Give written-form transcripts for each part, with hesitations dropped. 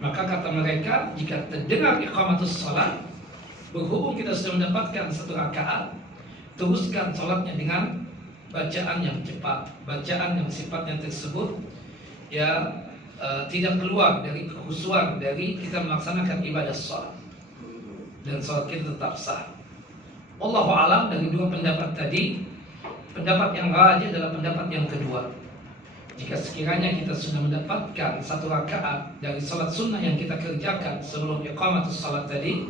Maka kata mereka, jika terdengar iqamatus salat, berhubung kita sudah mendapatkan 1 rakaat, teruskan salatnya dengan bacaan yang cepat, bacaan yang sifatnya tersebut tidak keluar dari kekhusyuan dari kita melaksanakan ibadah salat, dan salat kita tetap sah. Wallahu a'lam. Dari 2 pendapat tadi, pendapat yang rajih adalah pendapat yang kedua. Jika sekiranya kita sudah mendapatkan 1 rakaat dari salat sunnah yang kita kerjakan sebelum iqamatus salat tadi,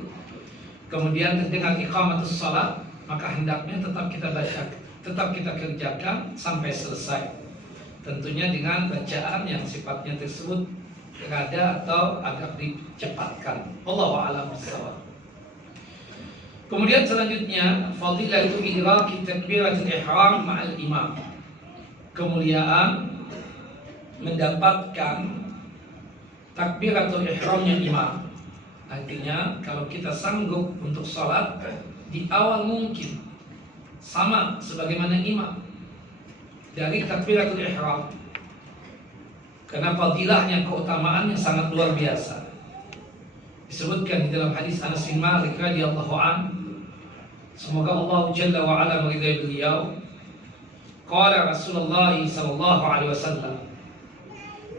kemudian terdengar iqamatus salat, maka hendaknya tetap kita baca, tetap kita kerjakan sampai selesai. Tentunya dengan bacaan yang sifatnya tersebut rada atau agak dicepatkan. Wallahu a'lam bishawab. Kemudian selanjutnya, fadilatu idraki takbiratul ihram ma'al imam. Kemuliaan mendapatkan takbiratul ihramnya imam. Artinya kalau kita sanggup untuk sholat di awal mungkin sama sebagaimana imam dari takbiratul ihram, karena fadilahnya, keutamaannya sangat luar biasa. Disebutkan di dalam hadis Anas bin Malik radhiyallahu an, semoga Allah Jalla wa ala meridai beliau, qala Rasulullah sallallahu alaihi wasallam,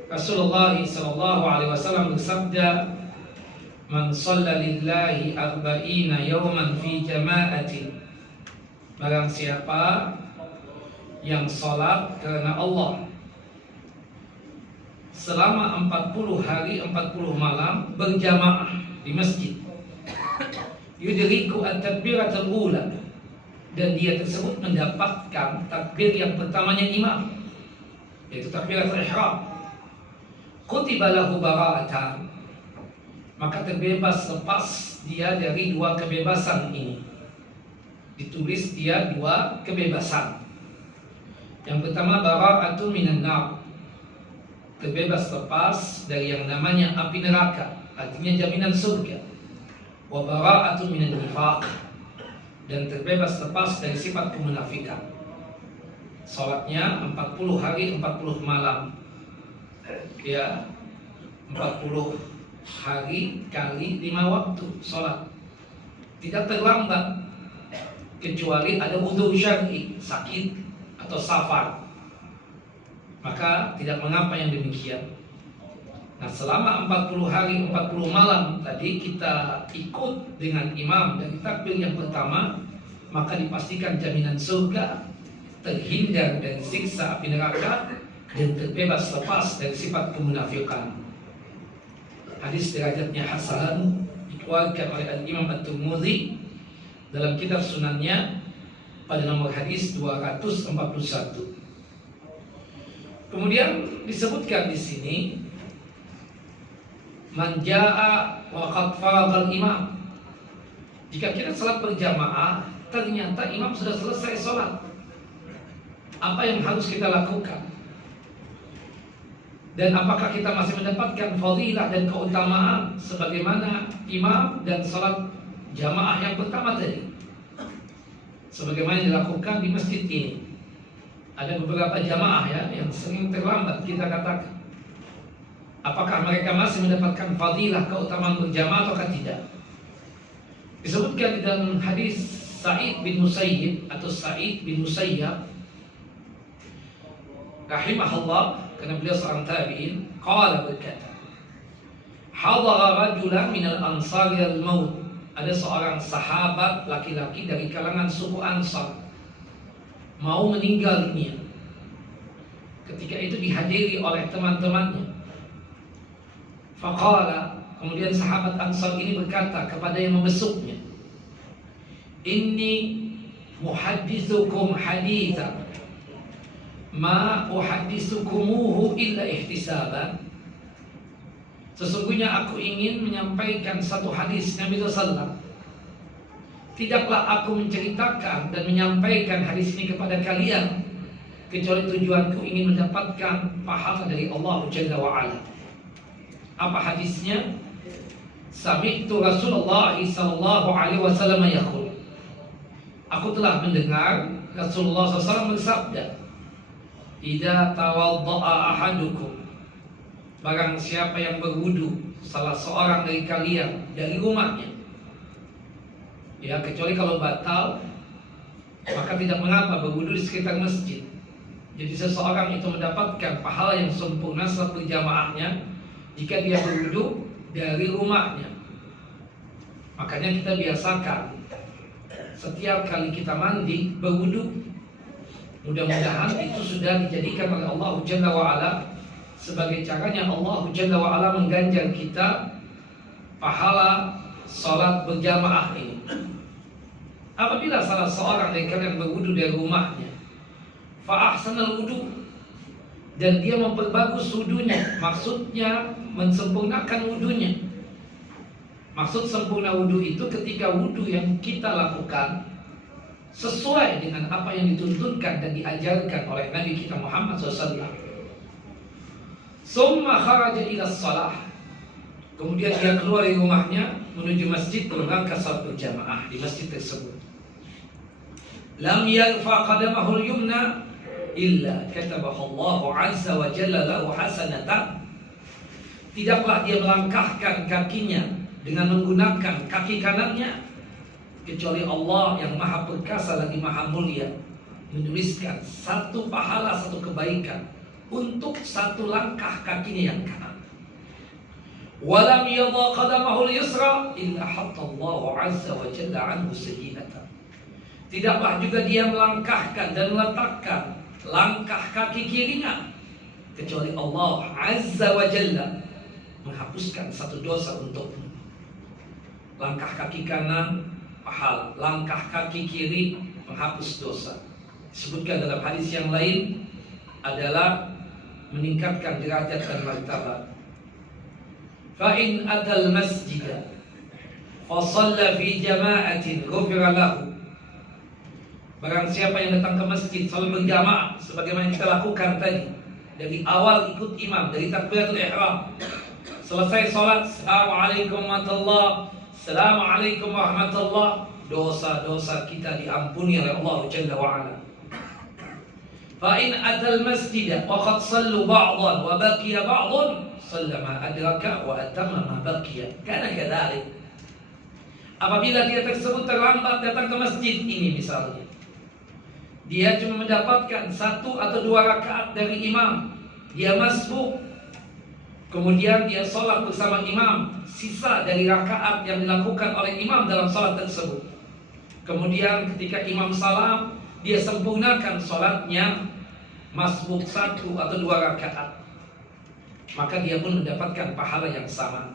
Rasulullah sallallahu alaihi wasallam bersabda, man shalla lillahi arba'ina yawman fi jama'atin, barang siapa yang salat karena Allah selama 40 hari 40 malam berjamaah di masjid, yudriku at-takbiratul ula, dan dia tersebut mendapatkan takbir yang pertamanya imam, yaitu takbiratul ihram, kutiba lahu bara'atan, maka terbebas lepas dia dari 2 kebebasan ini. Ditulis dia 2 kebebasan. Yang pertama, bara'atun minan nar, terbebas lepas dari yang namanya api neraka, artinya jaminan surga. Wa bara'atun minan nifaq, dan terbebas lepas dari sifat kemunafikan. Salatnya 40 hari 40 malam, 40 hari kali 5 waktu salat, tidak terlambat kecuali ada udhur syar'i, sakit atau safar, maka tidak mengapa yang demikian. Nah, selama 40 hari 40 malam tadi kita ikut dengan imam dari takbir yang pertama, maka dipastikan jaminan surga, terhindar dari siksa api neraka, dan terbebas lepas dari sifat kemunafikan. Hadis derajatnya hasan, dikeluarkan oleh Al-Imam At-Tirmidzi dalam kitab sunannya pada nomor hadis 241. Kemudian disebutkan di sini, man jaa wa qad faraghal imam. Jika kita salat berjamaah, ternyata imam sudah selesai salat, apa yang harus kita lakukan? Dan apakah kita masih mendapatkan fadilah dan keutamaan sebagaimana imam dan salat jamaah yang pertama tadi, sebagaimana yang dilakukan di masjid ini? Ada beberapa jamaah yang sering terlambat, kita katakan, apakah mereka masih mendapatkan fadilah keutamaan berjamaah atau tidak? Disebutkan di dalam hadis Sa'id bin Musayyib atau Sa'id bin Musayyab rahimahullah, karena beliau seorang tabi'in, qala, berkata, hadara rajulan minal ansari al-maut, ada seorang sahabat laki-laki dari kalangan suku Ansar mau meninggal dunia. Ketika itu dihadiri oleh teman-temannya. Faqala, kemudian sahabat Ansar ini berkata kepada yang membesuknya, inni muhaddithukum hadithan ma uhadditsukumuhu illa ihtisaban. Sesungguhnya aku ingin menyampaikan satu hadis Nabi SAW. Tidaklah aku menceritakan dan menyampaikan hadis ini kepada kalian kecuali tujuanku ingin mendapatkan pahala dari Allah Jalla wa'ala. Apa hadisnya? Sami'tu Rasulullah sallallahu alaihi wasallam yaqul, aku telah mendengar Rasulullah SAW bersabda, idza tawadda'a ahadukum, barang siapa yang berwudu salah seorang dari kalian dari rumahnya, ya kecuali kalau batal, maka tidak mengapa berwudu di sekitar masjid. Jadi seseorang itu mendapatkan pahala yang sempurna salat berjamaahnya jika dia berwudu dari rumahnya. Makanya kita biasakan setiap kali kita mandi berwudu. Mudah-mudahan itu sudah dijadikan oleh Allah Jalla wa'ala sebagai caranya Allah Jalla wa'ala mengganjar kita pahala salat berjamaah ini. Apabila salah seorang dari kalian berwudu dari rumahnya, fa ahsanal wudu, dan dia memperbagus wudunya, maksudnya mensempurnakan wudunya. Maksud sempurna wudu itu ketika wudu yang kita lakukan sesuai dengan apa yang dituntunkan dan diajarkan oleh Nabi kita Muhammad SAW. Summa kharaja ila shalah, kemudian dia keluar dari rumahnya menuju masjid berangkat salat berjamaah di masjid tersebut. Lam yarfa qadamahu al-yumna illa katabahu Allah azza wa jalla lahu hasanatan. Tidaklah dia melangkahkan kakinya dengan menggunakan kaki kanannya, kecuali Allah yang maha perkasa lagi maha mulia menuliskan satu pahala, satu kebaikan untuk satu langkah kakinya yang kanan. Walam yadha qadamahu al-yusra illa hatta Allah azza wa jalla anhu sayyi'atan. Tidaklah juga dia melangkahkan dan meletakkan langkah kaki kirinya, kecuali Allah azza wa jalla menghapuskan satu dosa untukmu. Langkah kaki kanan pahala, langkah kaki kiri menghapus dosa. Disebutkan dalam hadis yang lain adalah meningkatkan derajat dan martabat. Fa in atal masjid fa shalla fi jama'atin ghufira lahu. Barang siapa yang datang ke masjid salat berjamaah sebagaimana yang kita lakukan tadi, dari awal ikut imam dari takbiratul ihram, selesai salat assalamualaikum warahmatullahi, assalamualaikum warahmatullahi, dosa-dosa kita diampuni oleh Allah Jalla wa'ala. Fa in atal masjid wa qad sallu ba'dhan wa baqiya ba'dhan sallama adraka wa atamma ma baqiya. Kana kadzalik. Apabila dia tersebut terlambat datang ke masjid ini misalnya, dia cuma mendapatkan 1 atau 2 rakaat dari imam, dia masbuk, kemudian dia sholat bersama imam, sisa dari rakaat yang dilakukan oleh imam dalam sholat tersebut. Kemudian ketika imam salam, dia sempurnakan sholatnya, masbuk 1 atau 2 rakaat, maka dia pun mendapatkan pahala yang sama,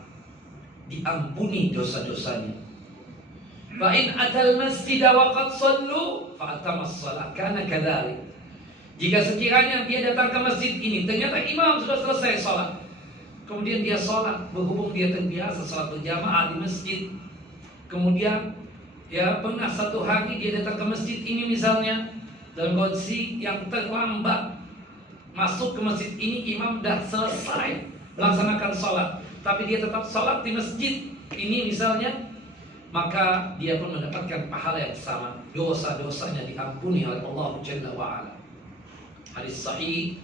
diampuni dosa-dosanya. Fa in atal masjid wa qad sallu fa atamas shalah, kana kadzalik. Jika sekiranya dia datang ke masjid ini, ternyata imam sudah selesai sholat, kemudian dia sholat, berhubung dia terbiasa sholat berjamaah di masjid, kemudian ya pernah satu hari dia datang ke masjid ini misalnya dalam kondisi yang terlambat, masuk ke masjid ini imam dah selesai melaksanakan sholat, tapi dia tetap sholat di masjid ini misalnya, maka dia pun mendapatkan pahala yang sama, dosa-dosanya diampuni oleh Allah Jalla wa'ala. Hadis sahih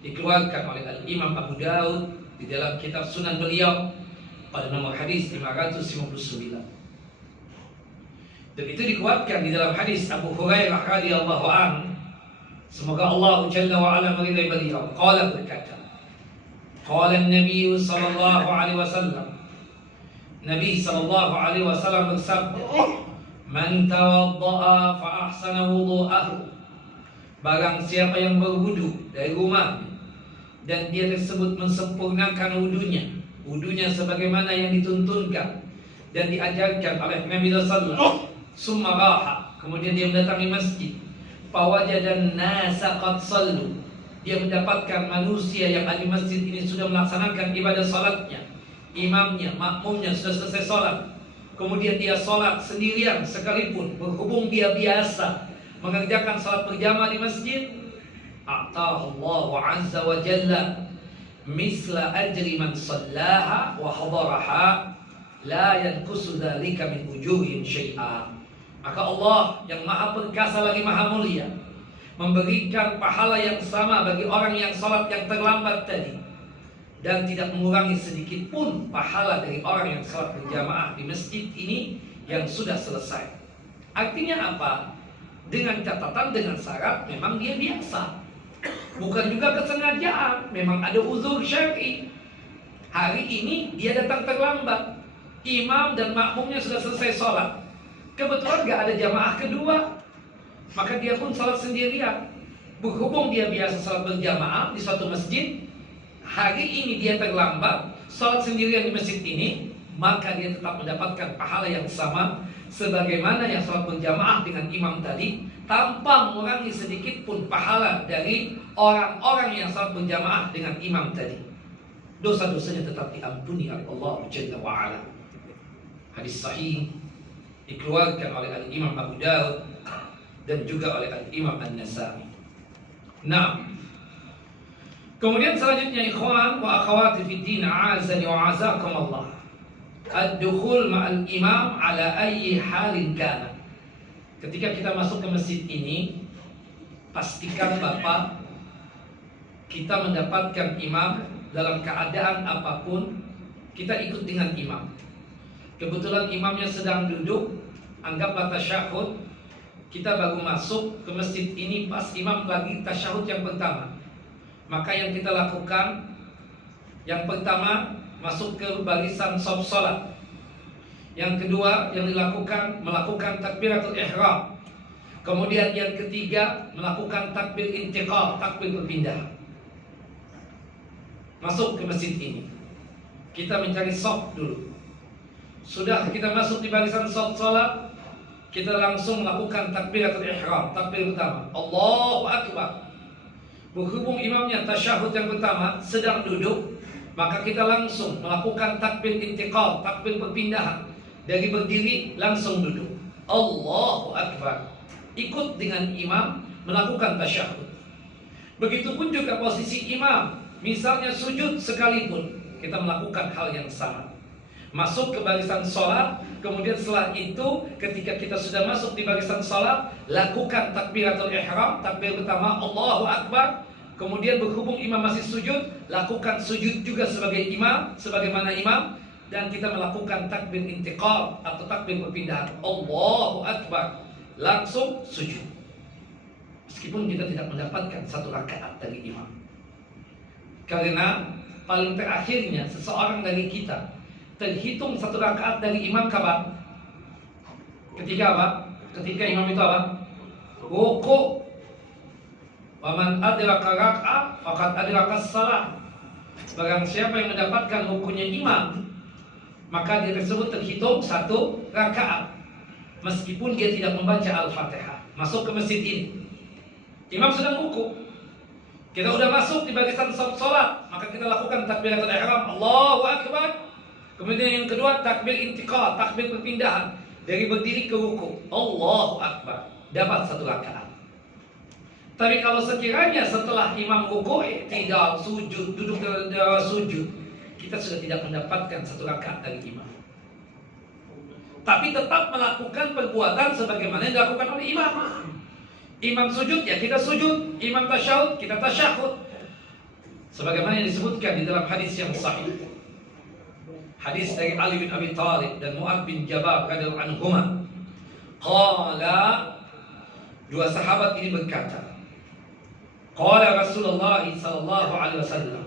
dikeluarkan oleh Al-Imam Abu Daud di dalam kitab Sunan beliau pada nomor hadis 559. Dan itu dikuatkan di dalam hadis Abu Hurairah radhiyallahu anhu, semoga Allah Jalla wa ala meridai beliau. Qala, berkata, qala an-nabiy sallallahu alaihi wasallam, Nabi sallallahu alaihi wasallam bersabda, man tawaddaa fa ahsana wudu'ahu, barang siapa yang berwudu dari rumah dan dia tersebut mensempurnakan wudunya sebagaimana yang dituntunkan dan diajarkan oleh Nabi sallallahu alaihi wasallam, summa raha, kemudian dia mendatangi masjid, fawajadan nasa qad sallu, dia mendapatkan manusia yang ada di masjid ini sudah melaksanakan ibadah salatnya, imamnya, makmumnya sudah selesai salat, kemudian dia salat sendirian sekalipun, berhubung dia biasa mengerjakan salat berjamaah di masjid, a'tahu Allah azza wa jalla misla ajri man sallaha wa hadaraha la yanqusu dzalika min ujurihim syai'a. Maka Allah yang maha perkasa lagi maha mulia memberikan pahala yang sama bagi orang yang salat yang terlambat tadi dan tidak mengurangi sedikit pun pahala dari orang yang salat berjamaah di masjid ini yang sudah selesai. Artinya apa? Dengan catatan, dengan syarat memang dia biasa, bukan juga kesengajaan, memang ada uzur syar'i. Hari ini dia datang terlambat, imam dan makmumnya sudah selesai sholat, kebetulan gak ada jamaah kedua, maka dia pun sholat sendirian. Berhubung dia biasa sholat berjamaah di suatu masjid, hari ini dia terlambat sholat sendirian di masjid ini, maka dia tetap mendapatkan pahala yang sama sebagaimana yang sholat berjamaah dengan imam tadi, tanpa mengurangi sedikit pun pahala dari orang-orang yang sholat berjamaah dengan imam tadi. Dosa-dosanya tetap diampuni oleh Allah Jalla wa'ala. Hadis sahih dikeluarkan oleh Al-Imam Abu Daud dan juga oleh Al-Imam An-Nasa'i. Nah, kemudian selanjutnya ikhwan wa akhawati fid din, a'azani wa a'azakumullah, ad-dukhul ma'al imam ala ayyi halin kana. Ketika kita masuk ke masjid ini, pastikan Bapak kita mendapatkan imam dalam keadaan apapun, kita ikut dengan imam. Kebetulan imamnya sedang duduk, anggaplah tasyahud, kita baru masuk ke masjid ini pas imam lagi tasyahud yang pertama. Maka yang kita lakukan, yang pertama masuk ke barisan shaf salat. Yang kedua yang dilakukan, melakukan takbiratul ihram. Kemudian yang ketiga melakukan takbir intiqal, takbir berpindah. Masuk ke masjid ini, kita mencari shaf dulu. Sudah kita masuk di barisan shaf salat, kita langsung melakukan takbiratul ihram, takbir pertama, Allahu Akbar. Berhubung imamnya tasyahud yang pertama sedang duduk, maka kita langsung melakukan takbir intiqal, takbir perpindahan. Dari berdiri langsung duduk, Allahu Akbar. Ikut dengan imam melakukan tasyahud. Begitupun juga posisi imam, misalnya sujud sekalipun, kita melakukan hal yang sama. Masuk ke barisan sholat, kemudian setelah itu ketika kita sudah masuk di barisan sholat, lakukan takbiratul ihram, takbir pertama Allahu Akbar. Kemudian berhubung imam masih sujud, lakukan sujud juga sebagai imam, sebagaimana imam. Dan kita melakukan takbir intiqal atau takbir perpindahan, Allahu Akbar, langsung sujud. Meskipun kita tidak mendapatkan satu rakaat dari imam, karena paling terakhirnya seseorang dari kita terhitung satu rakaat dari imam kapan? Ketika apa? Ketika imam itu apa? Ruku. Wa man adraka raka'ah faqad adraka shalah. Barang siapa yang mendapatkan rukunya imam, maka dia tersebut terhitung satu rakaat, meskipun dia tidak membaca Al-Fatihah. Masuk ke masjid ini, imam sedang ruku, kita sudah masuk di barisan sholat, maka kita lakukan takbiratul ihram, Allahu Akbar. Kemudian yang kedua takbir intiqal, takbir perpindahan dari berdiri ke ruku, Allahu Akbar, dapat satu rakaat. Tapi kalau sekiranya setelah imam ruku tidak sujud, duduk sujud, kita sudah tidak mendapatkan satu rakaat dari imam. Tapi tetap melakukan perbuatan sebagaimana yang dilakukan oleh imam. Imam sujud, ya kita sujud. Imam tasyahud, kita tasyahud. Sebagaimana yang disebutkan di dalam hadis yang sahih. Hadis dari Ali bin Abi Thalib dan Mu'adz bin Jabal radhiyallahu anhuma. Qala, dua sahabat ini berkata, qala Rasulullah sallallahu alaihi wasallam,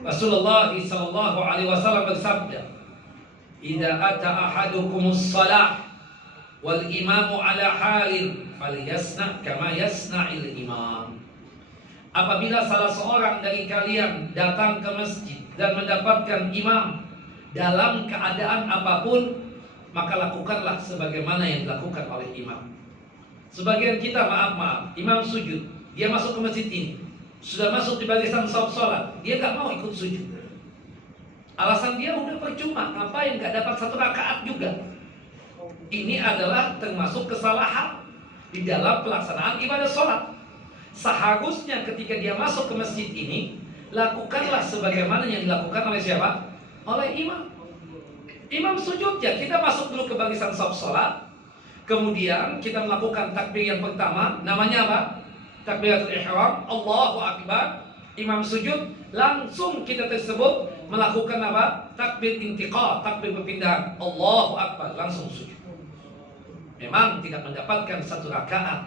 Rasulullah sallallahu alaihi wasallam bersabda, "Idza ata ahadukumus shalah wal imamu ala halin falyasna kama yasna'il imam." Apabila salah seorang dari kalian datang ke masjid dan mendapatkan imam dalam keadaan apapun, maka lakukanlah sebagaimana yang dilakukan oleh imam. Sebagian kita maaf, imam sujud, dia masuk ke masjid ini, sudah masuk di barisan shaf salat, dia gak mau ikut sujud. Alasan dia udah percuma, ngapain, gak dapat satu rakaat juga. Ini adalah termasuk kesalahan di dalam pelaksanaan ibadah sholat. Seharusnya ketika dia masuk ke masjid ini, lakukanlah sebagaimana yang dilakukan oleh siapa? Oleh imam. Imam sujud, ya kita masuk dulu ke barisan shaf salat, kemudian kita melakukan takbir yang pertama, namanya apa? Takbiratul ihram, Allahu Akbar. imam sujud, langsung kita tersebut melakukan apa? Takbir intiqal, takbir perpindahan. Allahu Akbar, langsung sujud. Memang tidak mendapatkan satu rakaat,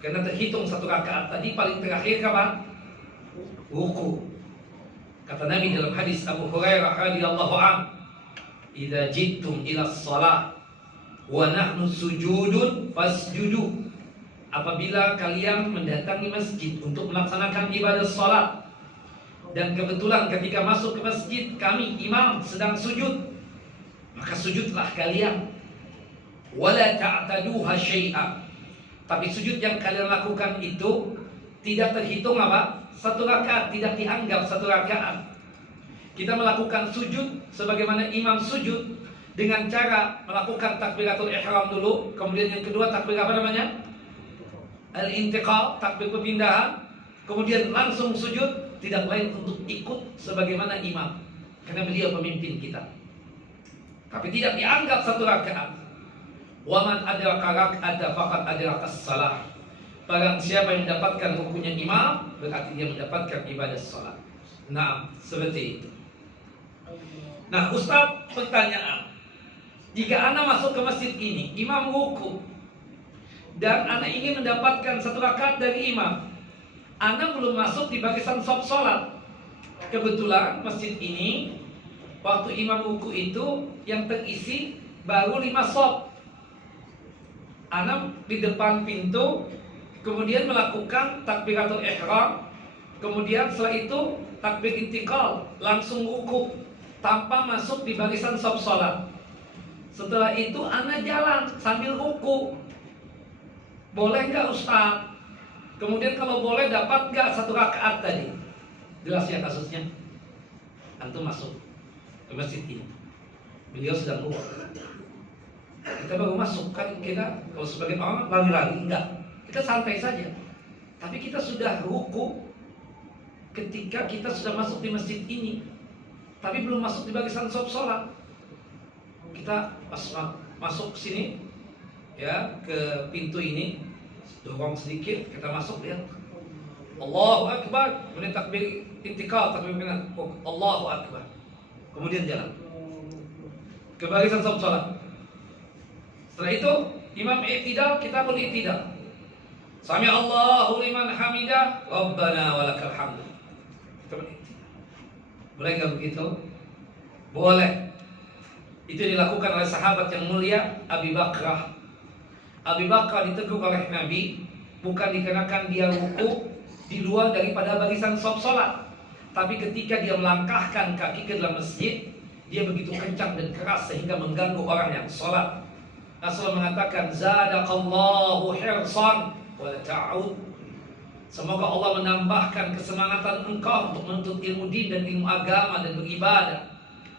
karena terhitung satu rakaat tadi paling terakhir kapan? Ruku. Kata Nabi dalam hadis Abu Hurairah radhiyallahu an, "Idza jittum ila shalah wa nahnu sujudun fasjudu." Apabila kalian mendatangi masjid untuk melaksanakan ibadah salat, dan kebetulan ketika masuk ke masjid kami imam sedang sujud, maka sujudlah kalian. Wala ta'taduha syai'a. Tapi sujud yang kalian lakukan itu tidak terhitung apa? Satu rakaat, tidak dianggap satu rakaat. Kita melakukan sujud sebagaimana imam sujud dengan cara melakukan takbiratul ihram dulu, kemudian yang kedua takbir apa namanya? Al-intiqal, takbir perpindahan, kemudian langsung sujud, tidak lain untuk ikut sebagaimana imam, karena beliau pemimpin kita. Tapi tidak dianggap satu rakaat. Waman adraka rak'ata faqad adraka as-salah. Barang siapa yang mendapatkan rukunya imam, berarti dia mendapatkan ibadah salat. Nah, seperti itu. Nah, Ustaz, pertanyaan. Jika anak masuk ke masjid ini, imam ruku, dan anak ingin mendapatkan satu rakaat dari imam, anak belum masuk di barisan saf salat. Kebetulan masjid ini waktu imam ruku itu yang terisi baru 5 saf. Anak di depan pintu, kemudian melakukan takbiratul ihram, kemudian setelah itu takbir intiqal, langsung ruku tanpa masuk di barisan saf salat. Setelah itu anak jalan sambil ruku. Boleh nggak Ustaz? Kemudian kalau boleh dapat nggak satu rakaat tadi? Jelas ya kasusnya. Antum masuk ke masjid ini, beliau sedang keluar. Kita baru masuk, kan kita kalau sebagian orang lari-lari, enggak. Kita santai saja. Tapi kita sudah ruku ketika kita sudah masuk di masjid ini, tapi belum masuk di barisan saf salat. Kita masuk sini, ya, ke pintu ini, dorong sedikit, kita masuk, lihat Allahu Akbar, kemudian takbir intiqal, takbir perpindahan, Allahu Akbar, kemudian jalan ke barisan saf salat. Setelah itu imam i'tidal, kita pun i'tidal. Sami Allahu liman hamidah, Rabbana walakal hamd. Kita pun i'tidal. Boleh nggak begitu? Boleh. Itu dilakukan oleh sahabat yang mulia Abi Bakrah. Abi Bakrah ditegur oleh Nabi bukan dikarenakan dia ruku di luar daripada barisan saf salat, tapi ketika dia melangkahkan kaki ke dalam masjid, dia begitu kencang dan keras sehingga mengganggu orang yang salat. Rasul mengatakan, zadaqallahu hirsan wa la ta'ud. Semoga Allah menambahkan kesemangatan engkau untuk menuntut ilmu din dan ilmu agama dan beribadah.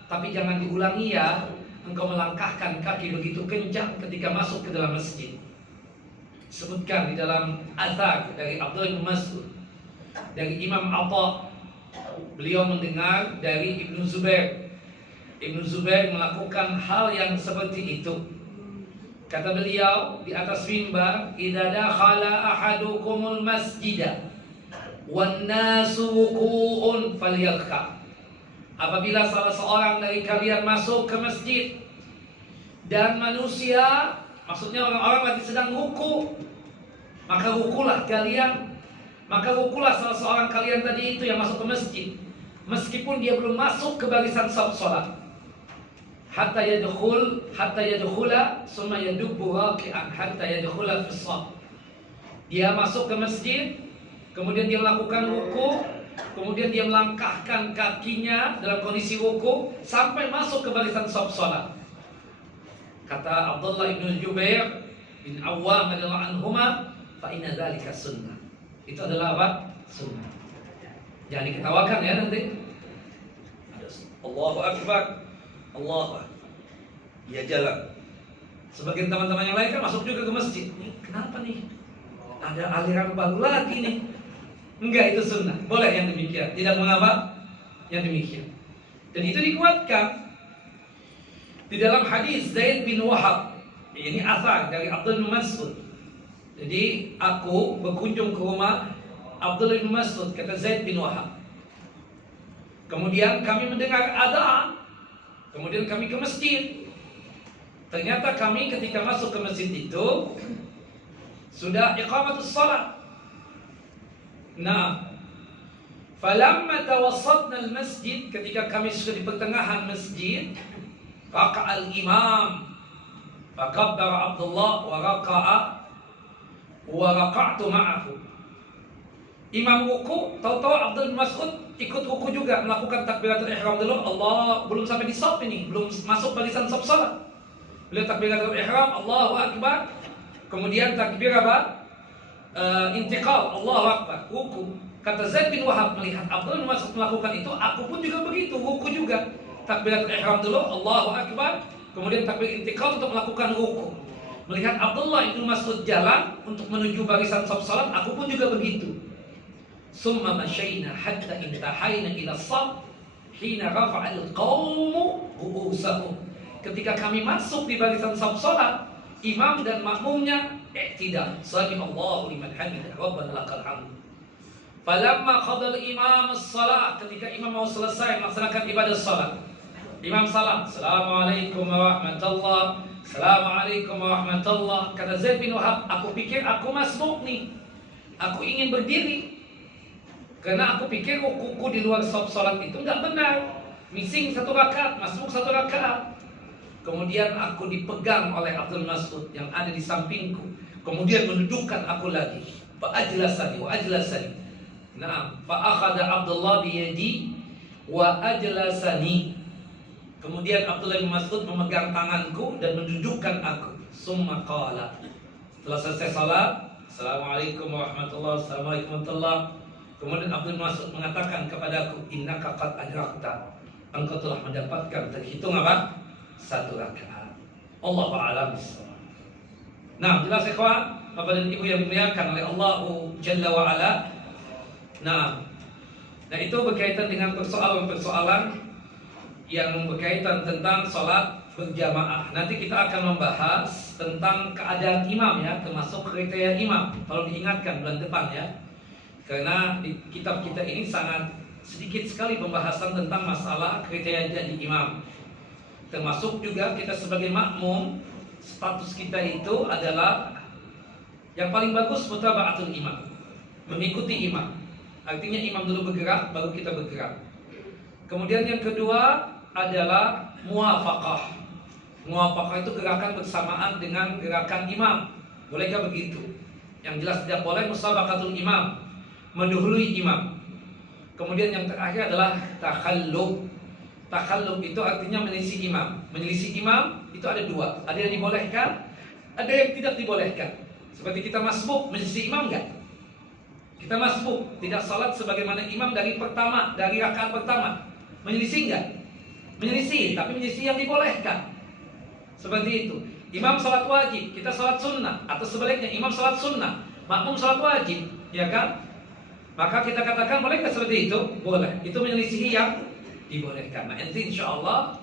Tapi jangan diulangi ya, engkau melangkahkan kaki begitu kencang ketika masuk ke dalam masjid. Sebutkan di dalam athar dari Abdullah bin Mas'ud, dari Imam Atha, beliau mendengar dari Ibnu Zubair. Ibnu Zubair melakukan hal yang seperti itu. Kata beliau di atas mimbar, "Idza dakhala ahadukumul masjida wan nasu wuqu'un falyarka." Apabila salah seorang dari kalian masuk ke masjid dan manusia, maksudnya orang-orang lagi sedang ruku, maka rukulah kalian. Maka rukulah salah seorang kalian tadi itu yang masuk ke masjid, meskipun dia belum masuk ke barisan saf salat. Hatta yadkhula summa yadubbu raki'an hatta yadkhula fis shaf. Dia masuk ke masjid, kemudian dia melakukan ruku, kemudian dia melangkahkan kakinya dalam kondisi ruku sampai masuk ke barisan shaf salat. Kata Abdullah bin Jubair bin Awwam radhiyallahu anhuma, fa inna dzalika sunnah. Itu adalah apa? Sunnah. Jangan diketawakan ya nanti. Allahu Akbar, Allah, dia jalan. Sebagian teman-teman yang lain kan masuk juga ke masjid. Nih, kenapa nih? Ada aliran baru lagi nih. Enggak, itu sunnah. Boleh yang demikian. Tidak mengapa yang demikian. Dan itu dikuatkan di dalam hadis Zaid bin Wahab. Ini asar dari Abdul bin Mas'ud. Jadi aku berkunjung ke rumah Abdullah bin Mas'ud, kata Zaid bin Wahab. Kemudian kami mendengar adzan. Kemudian kami ke masjid. Ternyata kami ketika masuk ke masjid itu sudah iqamatus salat. Nah, falamma tawassatna al-masjid, ketika kami sudah di pertengahan masjid, raka'a al-imam, fakabbara Abdullah wa raka'a wa raka'tu ma'ahu. Imam ruku, tahu-tahu Abdul bin Mas'ud ikut ruku juga, melakukan takbiratul ihram dulu. Allah, belum sampai di shaf ini, belum masuk barisan shaf salat. Beliau takbiratul ihram, Allahu akbar. Kemudian takbir apa? Intiqal, Allahu akbar, ruku. Kata Zaid bin Wahab, melihat Abdul bin Mas'ud melakukan itu, aku pun juga begitu, ruku juga. Takbiratul ihram dulu, Allahu akbar. Kemudian takbir intiqal untuk melakukan ruku. Melihat Abdullah bin Mas'ud jalan untuk menuju barisan shaf salat, aku pun juga begitu. Summa masyayna hatta intahayna ila shaf hina rafa'al qaumu ru'usahum. Ketika kami masuk di barisan shaf salat, imam dan makmumnya tidak. Sami Allahu liman hamidah, Rabbana lakal hamd. Falamma qada al-imam as-salat, ketika imam mau selesai melaksanakan ibadah salat, imam salam, Assalamualaikum warahmatullah, Assalamualaikum warahmatullah. Kata Zaid bin Wahab, aku pikir aku masbuk nih, aku ingin berdiri. Karena aku pikir rukuku di luar shaf salat itu enggak benar. Missing satu rakaat, masbuk satu rakaat. Kemudian aku dipegang oleh Abdul Mas'ud yang ada di sampingku. Kemudian mendudukkan aku lagi. Fa ajlasani wa ajlasani. Naam, fa akhadha Abdullah bi yadi wa ajlasani. Kemudian Abdullah bin Mas'ud memegang tanganku dan mendudukkan aku. Summa qala. Setelah selesai salat, Assalamualaikum warahmatullahi wabarakatuh. Kemudian Abdul Mas'ud mengatakan kepadaku, innaka qad adrakta, engkau telah mendapatkan terhitung apa? Satu rakaat. Allahu a'lam bissawab. Nah, jelas ikhwan, Bapak dan Ibu yang dimuliakan oleh Allah Jalla wa Ala. Nah, itu berkaitan dengan persoalan-persoalan yang berkaitan tentang salat berjamaah. Nanti kita akan membahas tentang keadaan imam ya, termasuk kriteria imam. Kalau diingatkan bulan depan ya. Karena di kitab kita ini sangat sedikit sekali pembahasan tentang masalah kriteria jadi imam. Termasuk juga kita sebagai makmum, status kita itu adalah yang paling bagus mutaba'atul imam, mengikuti imam. Artinya imam dulu bergerak, baru kita bergerak. Kemudian yang kedua adalah muwafaqah. Muwafaqah itu gerakan bersamaan dengan gerakan imam. Bolehkah begitu? Yang jelas tidak boleh musabaqatul imam, mendahului imam. Kemudian yang terakhir adalah takhallub. Takhallub itu artinya menyelisih imam. Menyelisih imam itu ada dua. Ada yang dibolehkan, ada yang tidak dibolehkan. Seperti kita masbuk, menyelisih imam enggak? Kita masbuk, tidak salat sebagaimana imam dari rakaat pertama. Menyelisih enggak? Menyelisih, tapi menyelisih yang dibolehkan. Seperti itu. Imam salat wajib, kita salat sunnah. Atau sebaliknya, imam salat sunnah, makmum salat wajib, ya kan? Maka kita katakan bolehkah seperti itu? Boleh. Itu menyelisihi yang dibolehkan. Nah, nanti insya Allah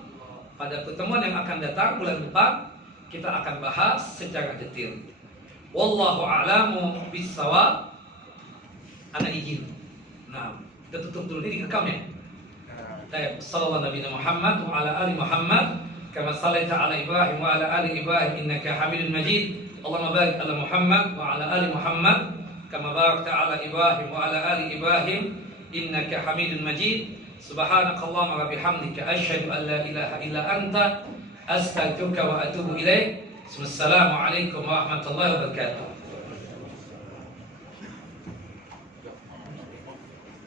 pada pertemuan yang akan datang bulan depan kita akan bahas secara detail. Wallahu a'lamu bissawab. Ana izin. Nah, kita tutup dulu ini direkam ya. Baik, sallallahu Nabi Muhammad wa ala ali Muhammad kama sallaita ala Ibrahim wa ala ali Ibrahim innaka Hamidum Majid. Allahumma barik ala Muhammad wa ala ali Muhammad kama barakta ala Ibrahim wa ala ali Ibrahim innaka Hamidum Majid. Subhanakallahumma wa bihamdika asyhadu an la ilaha illa anta astaghfiruka wa atubu ilaik. Wassalamualaikum warahmatullahi wabarakatuh.